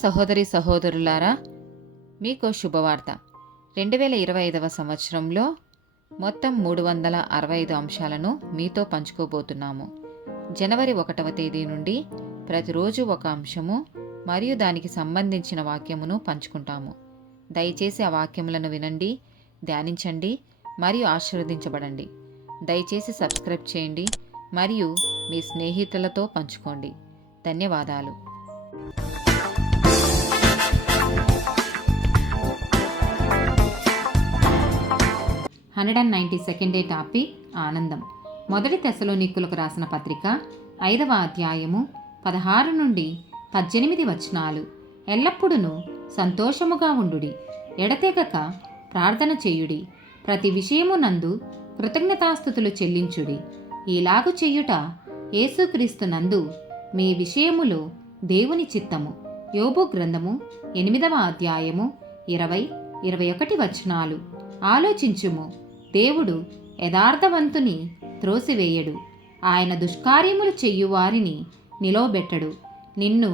సహోదరి సహోదరులారా, మీకు శుభవార్త. 2025 సంవత్సరంలో మొత్తం 365 అంశాలను మీతో పంచుకోబోతున్నాము. జనవరి 1వ తేదీ నుండి ప్రతిరోజు ఒక అంశము మరియు దానికి సంబంధించిన వాక్యమును పంచుకుంటాము. దయచేసి ఆ వాక్యములను వినండి, ధ్యానించండి మరియు ఆశీర్వదించబడండి. దయచేసి సబ్స్క్రైబ్ చేయండి మరియు మీ స్నేహితులతో పంచుకోండి. ధన్యవాదాలు. 192వ టాపిక్ ఆనందం. మొదటి తెస్సలోనికీయులకు రాసిన పత్రిక 5వ అధ్యాయము 16 నుండి 18 వచనాలు. ఎల్లప్పుడూ సంతోషముగా ఉండుడి, ఎడతెగక ప్రార్థన చేయుడి, ప్రతి విషయమునందు కృతజ్ఞతాస్తుతులు చెల్లించుడి. ఈలాగు చేయుట యేసుక్రీస్తు నందు మీ విషయములో దేవుని చిత్తము. యోబు గ్రంథము 8వ అధ్యాయము 20-21 వచనాలు. ఆలోచించుము, దేవుడు యథార్థవంతుని త్రోసివేయడు, ఆయన దుష్కార్యములు చెయ్యువారిని నిలవబెట్టడు. నిన్ను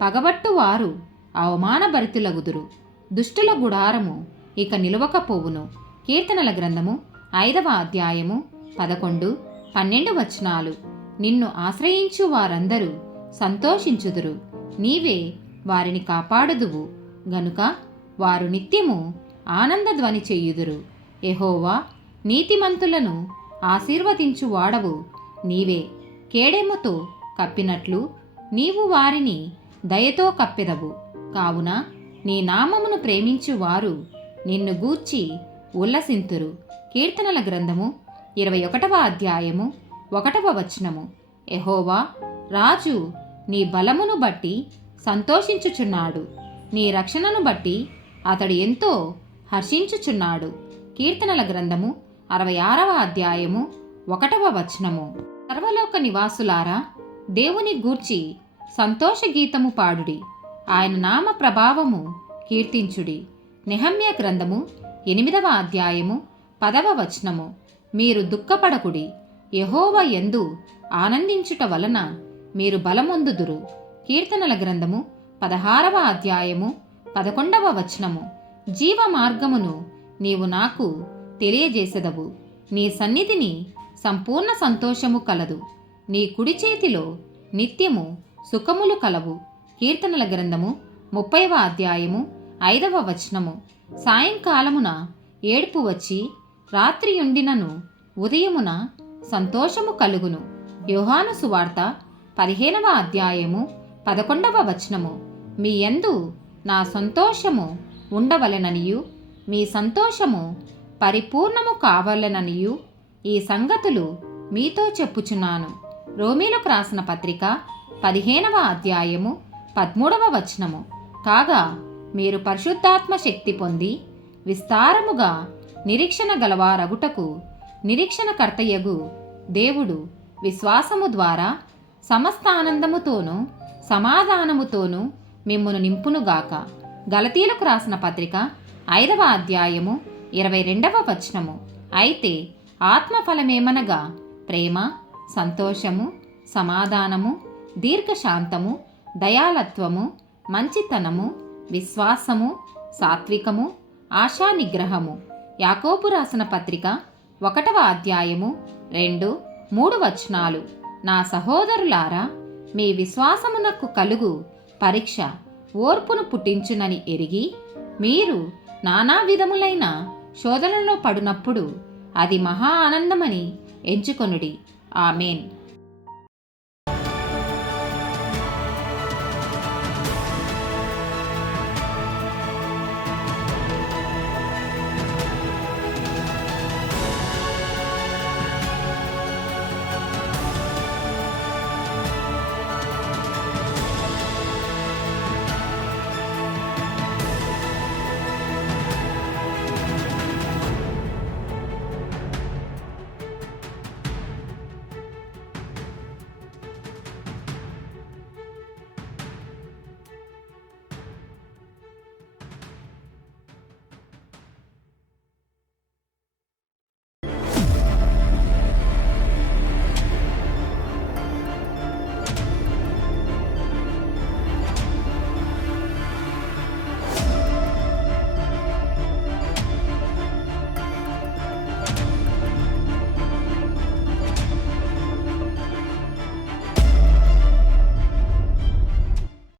పగబట్టువారు అవమానభరితులగుదురు, దుష్టుల గుడారము ఇక నిలవకపోవును. కీర్తనల గ్రంథము 5వ అధ్యాయము 11-12 వచనాలు. నిన్ను ఆశ్రయించు వారందరూ సంతోషించుదురు, నీవే వారిని కాపాడుదువు గనుక వారు నిత్యము ఆనందధ్వని చెయ్యుదురు. యెహోవా నీతిమంతులను ఆశీర్వదించువాడవు నీవే. కేడెముతో కప్పినట్లు నీవు వారిని దయతో కప్పెదవు. కావున నీ నామమును ప్రేమించువారు నిన్ను గూర్చి ఉల్లసింతురు. కీర్తనల గ్రంథము 21వ అధ్యాయము 1వ వచనము. యెహోవా రాజు నీ బలమును బట్టి సంతోషించుచున్నాడు, నీ రక్షణను బట్టి అతడు ఎంతో హర్షించుచున్నాడు. కీర్తనల గ్రంథము 66వ అధ్యాయము 1వ వచనము. సర్వలోక నివాసులారా, దేవుని గూర్చి సంతోష గీతము పాడుడి, ఆయన నామ ప్రభావము కీర్తించుడి. నెహమ్యా గ్రంథము 8వ అధ్యాయము 10వ వచనము. మీరు దుఃఖపడకుడి, యెహోవా యందు ఆనందించుట వలన మీరు బలమొందుదురు. కీర్తనల గ్రంథము 16వ అధ్యాయము 11వ వచనము. జీవ మార్గమును నీవు నాకు తెలియజేసెదవు, నీ సన్నిధిని సంపూర్ణ సంతోషము కలదు, నీ కుడి చేతిలో నిత్యము సుఖములు కలవు. కీర్తనల గ్రంథము 30వ అధ్యాయము 5వ వచనము. సాయంకాలమున ఏడుపు వచ్చి రాత్రి ఉండినను ఉదయమున సంతోషము కలుగును. యోహాను సువార్త 15వ అధ్యాయము 11వ వచనము. మీ యందు నా సంతోషము ఉండవలెననియు మీ సంతోషము పరిపూర్ణము కావాలననియు ఈ సంగతులు మీతో చెప్పుచున్నాను. రోమీలకు రాసిన పత్రిక 15వ అధ్యాయము 13వ వచనము. కాగా మీరు పరిశుద్ధాత్మ శక్తి పొంది విస్తారముగా నిరీక్షణ గలవారగుటకు నిరీక్షణకర్తయగు దేవుడు విశ్వాసము ద్వారా సమస్త ఆనందముతోనూ సమాధానముతోనూ మిమ్మును నింపునుగాక. గలతీలకు రాసిన పత్రిక 5వ అధ్యాయము 22వ వచనము. అయితే ఆత్మఫలమేమనగా ప్రేమ, సంతోషము, సమాధానము, దీర్ఘశాంతము, దయాలత్వము, మంచితనము, విశ్వాసము, సాత్వికము, ఆశానిగ్రహము. యాకోబు రాసిన పత్రిక 1వ అధ్యాయము 2-3 వచనాలు. నా సహోదరులారా, మీ విశ్వాసమునకు కలుగు పరీక్ష ఓర్పును పుట్టించునని ఎరిగి మీరు నానా విధములైన శోధనలో పడినప్పుడు అది మహా ఆనందమని ఎంచుకొనుడి. ఆమేన్.